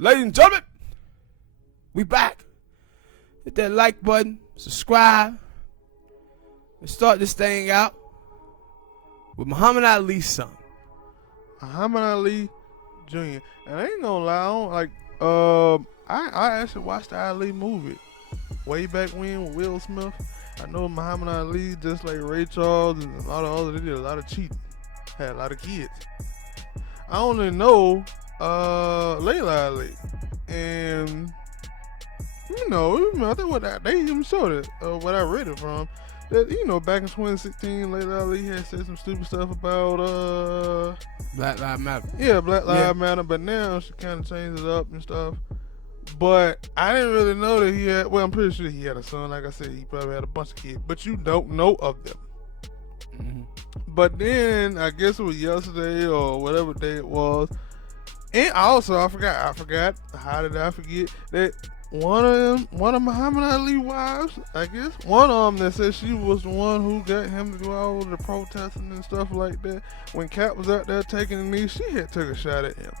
Ladies and gentlemen, we back. Hit that like button, subscribe, and start this thing out with Muhammad Ali's son. Muhammad Ali Jr. And I ain't gonna lie, I actually watched the Ali movie way back when with Will Smith. I know Muhammad Ali, just like Ray Charles and a lot of others, they did a lot of cheating. Had a lot of kids. I only know Layla Ali. And I think what they even showed it, what I read it from. That, back in 2016, Layla Ali had said some stupid stuff about Black Lives Matter. Yeah, Black Lives Matter, but now she kind of changed it up and stuff. But I didn't really know that he had, well, I'm pretty sure he had a son. Like I said, he probably had a bunch of kids, but you don't know of them. Mm-hmm. But then, I guess it was yesterday or whatever day it was. And also, I forgot, how did I forget, that one of Muhammad Ali's wives, I guess, one of them that said she was the one who got him to do all the protesting and stuff like that. When Cap was out there taking a knee, she had took a shot at him.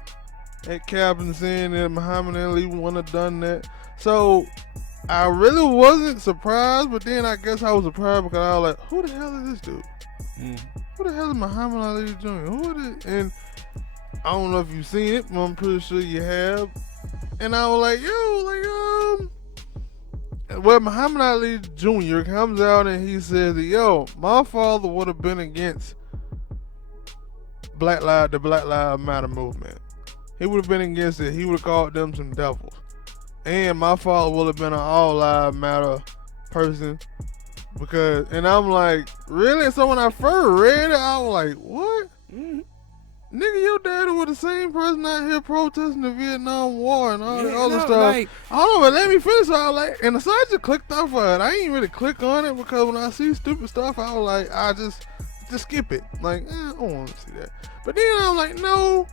At Cap and saying that Muhammad Ali wouldn't have done that. So, I really wasn't surprised, but then I guess I was surprised because I was like, who the hell is this dude? Who the hell is Muhammad Ali Jr.? Who is it? And I don't know if you've seen it, but I'm pretty sure you have. And I was like, well, Muhammad Ali Jr. comes out and he says, my father would have been against the Black Lives Matter movement. He would have been against it. He would have called them some devils. And my father would have been an all lives matter person. And I'm like, really? So when I first read it, I was like, what? Mm-hmm. Nigga, your daddy was the same person out here protesting the Vietnam War and all that other stuff. Like, but let me finish. I was like, and so I just clicked off of it. I ain't really click on it because when I see stupid stuff, I was like, I just skip it. Like, I don't want to see that. But then I was like, no,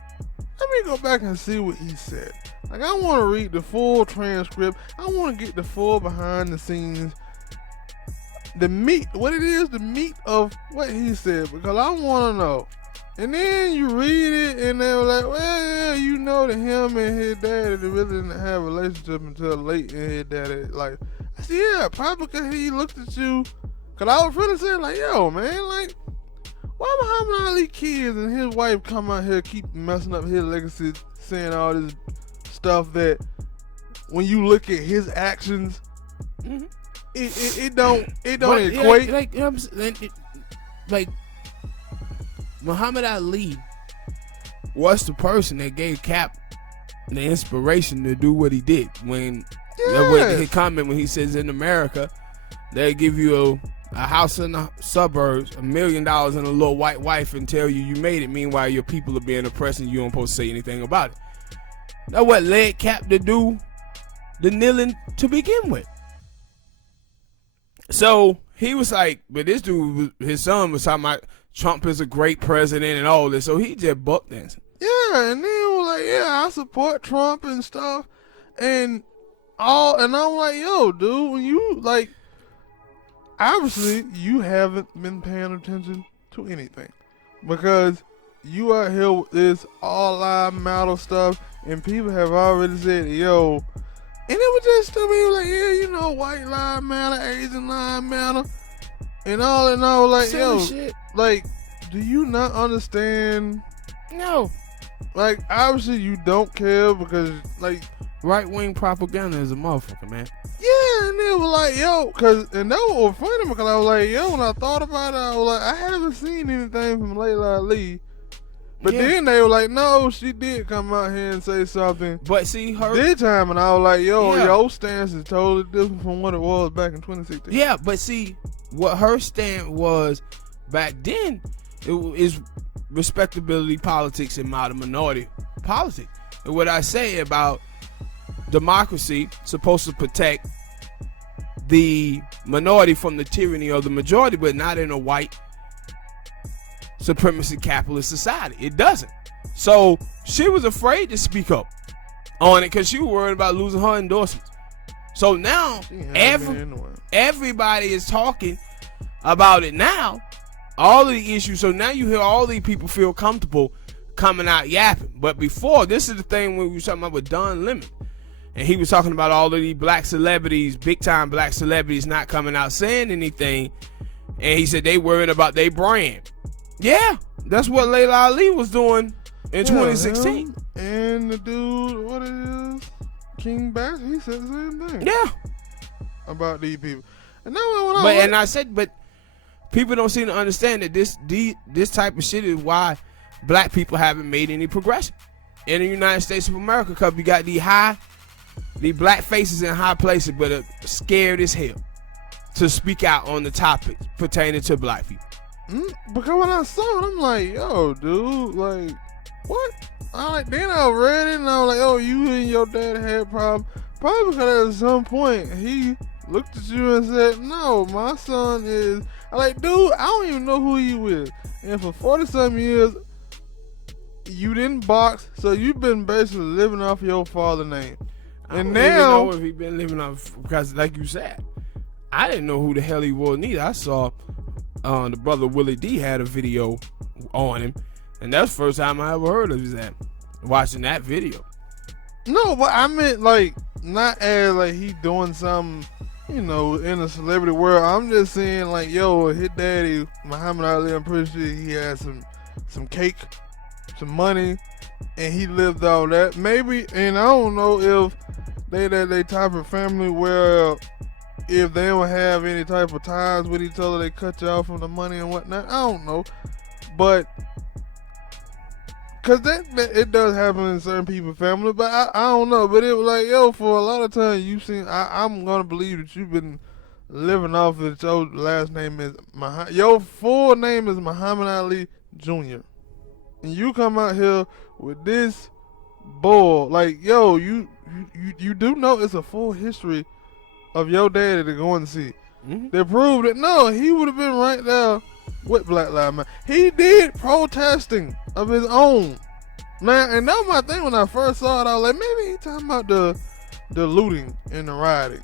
let me go back and see what he said. Like, I want to read the full transcript. I want to get the full behind the scenes. The meat of what he said, because I want to know. And then you read it, and they were like, well, that him and his daddy really didn't have a relationship until late in his daddy. Like, I said, yeah, probably because he looked at you. Because I was really saying, like, yo, man, like, why Muhammad Ali kids and his wife come out here keep messing up his legacy, saying all this stuff that when you look at his actions, mm-hmm. it don't equate. Like Muhammad Ali was the person that gave Cap the inspiration to do what he did. When his comment when he says in America they give you a house in the suburbs, $1 million and a little white wife, and tell you made it. Meanwhile, your people are being oppressed and you don't supposed to say anything about it. That's what led Cap to do the kneeling to begin with. So he was like, but this dude, his son was talking about Trump is a great president and all this. So he just buck dancing. Yeah, and then he was like, yeah, I support Trump and stuff. And I'm like, yo, dude, when you, like, obviously you haven't been paying attention to anything. Because you out here with this all lives matter stuff, and people have already said, yo, and it was just to me like, yeah, white lives matter, Asian lives matter, and all, like, yo, shit. Like, do you not understand? No. Like, obviously you don't care because, like, right-wing propaganda is a motherfucker, man. Yeah, and they were like, yo, and that was funny because I was like, yo, when I thought about it, I was like, I haven't seen anything from Layla Ali. But then they were like, no, she did come out here and say something. But see, her this time, and I was like, your stance is totally different from what it was back in 2016. Yeah, but see, what her stance was back then, is respectability politics and modern minority politics. And what I say about democracy supposed to protect the minority from the tyranny of the majority, but not in a white supremacy capitalist society. It doesn't. So she was afraid to speak up on it because she was worried about losing her endorsements. So now everybody is talking about it now, all of the issues. So now you hear all these people feel comfortable coming out yapping. But before, this is the thing when we were talking about with Don Lemon. And he was talking about all of these black celebrities, big time black celebrities not coming out saying anything. And he said they worried about their brand. Yeah, that's what Layla Ali was doing in 2016. And the dude, what it is, King Bash, he said the same thing. Yeah. About these people. And I said, but people don't seem to understand that this type of shit is why black people haven't made any progression in the United States of America, because we got these black faces in high places, but are scared as hell to speak out on the topics pertaining to black people. Because when I saw it, I'm like, yo, dude, like, what? Then I read it and I was like, oh, you and your dad had problems. Probably because at some point he looked at you and said, no, my son is. I'm like, dude, I don't even know who you is. And for 40-some years, you didn't box, so you've been basically living off your father's name. And now, even know if he been living off, because like you said, I didn't know who the hell he was neither. I saw the brother Willie D had a video on him, and that's the first time I ever heard of his ass, watching that video. No, but I meant like not as like he doing something, you know, in the celebrity world. I'm just saying like, yo, his daddy Muhammad Ali, I'm pretty sure he had some cake, some money, and he lived all that. Maybe, and I don't know if they type of family where if they don't have any type of ties with each other, they cut you off from the money and whatnot. I don't know, but because it does happen in certain people's family, but I don't know. But it was like, yo, for a lot of time you've seen, I'm gonna believe that you've been living off of your last name is your full name is Muhammad Ali Jr. And you come out here with this bull, like, yo, you do know it's a full history of your daddy to go and see. Mm-hmm. They proved that no, he would have been right there with Black Lives Matter. He did protesting of his own. Now, and that was my thing when I first saw it. I was like, maybe he talking about the looting and the rioting.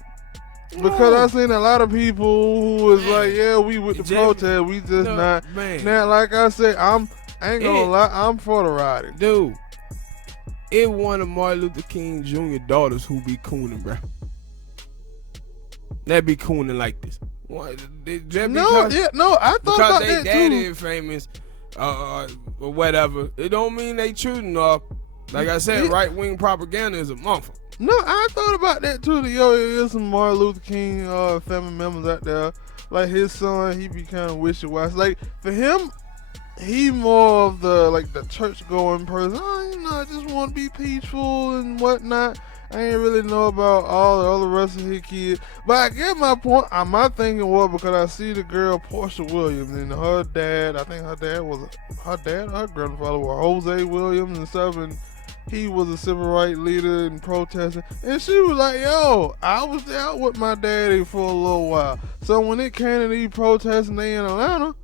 Because I seen a lot of people who was like, yeah, we with the protest, we just not. Man. Now, like I said, I ain't gonna lie, I'm for the rioting. Dude, it one of Martin Luther King Jr. daughters who be cooning, bro. They be cooning like this. What? I thought about that too. Because they daddy is famous, or whatever. It don't mean they shooting off. Like I said, right wing propaganda is a motherfucker. No, I thought about that too. Yo, there's some Martin Luther King family members out there. Like his son, he be kind of wishy-washy. Like for him, he more of the church going person. I just want to be peaceful and whatnot. I ain't really know about all the other rest of his kids. But I get my point. My thinking was because I see the girl Portia Williams and her dad. I think her grandfather was Jose Williams and stuff, and he was a civil rights leader and protesting. And she was like, yo, I was out with my daddy for a little while. So when it came to these protests in Atlanta,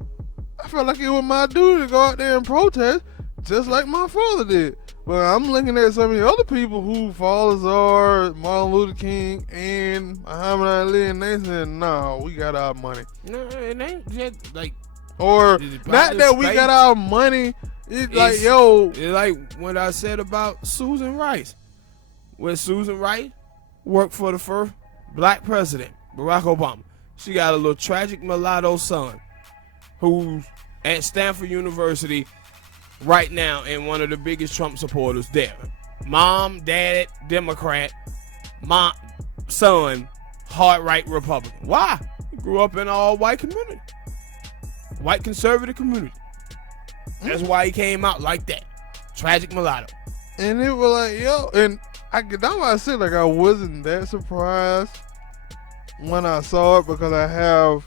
I felt like it was my duty to go out there and protest just like my father did. But I'm looking at some of the other people who fathers are Martin Luther King and Muhammad Ali, and they said, no, we got our money. No, it ain't just like... Or, not that we got our money, it's like, yo... It's like what I said about Susan Rice. When Susan Rice worked for the first black president, Barack Obama. She got a little tragic mulatto son who's at Stanford University right now and one of the biggest Trump supporters there. Mom, dad, Democrat. Mom, son, hard right Republican. Why? He grew up in an all-white community. White conservative community. That's why he came out like that. Tragic mulatto. And it was like, yo, and that's why I said, like, I wasn't that surprised when I saw it, because I have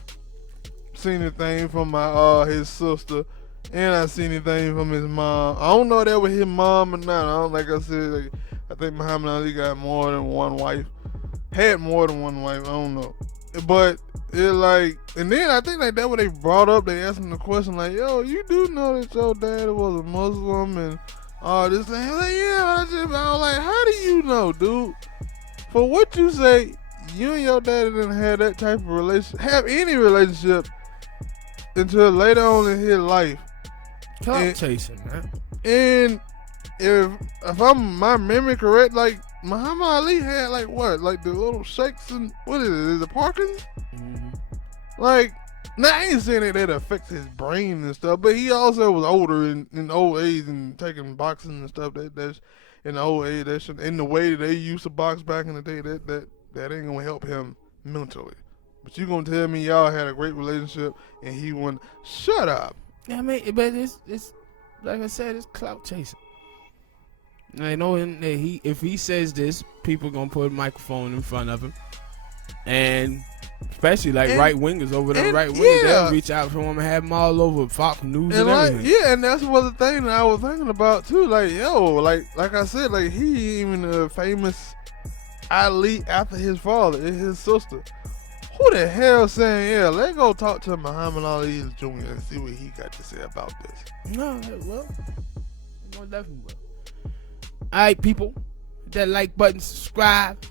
seen the thing from my his sister, and I seen anything from his mom. I don't know if that was his mom or not. I don't, like I said, like, I think Muhammad Ali got more than one wife. Had more than one wife. I don't know. But it like, and then I think like that what they brought up, they asked him the question like, yo, you do know that your dad was a Muslim and all this thing. Like, yeah, I was like, how do you know, dude? For what you say, you and your daddy didn't have that type of relationship, have any relationship until later on in his life. Clout chasing, man. And if I'm my memory correct, like Muhammad Ali had like what, like the little shakes and what is it, Parkins? Mm-hmm. Like, now I ain't saying that affects his brain and stuff, but he also was older in old age and taking boxing and stuff. That's in the old age. That should, in the way that they used to box back in the day, that ain't gonna help him mentally. But you gonna tell me y'all had a great relationship and he won? Shut up. Yeah, I mean, but it's like I said, it's clout chasing. I know that if he says this, people gonna put a microphone in front of him, and especially like right wingers over there, right wingers, they'll reach out to him and have him all over Fox News and everything. Yeah, and that's one of the things that I was thinking about too. Like, yo, like I said, like he even a famous athlete after his father and his sister. Who the hell saying, yeah, let's go talk to Muhammad Ali Jr. and see what he got to say about this? No, well, no, definitely will. All right, people, hit that like button, subscribe.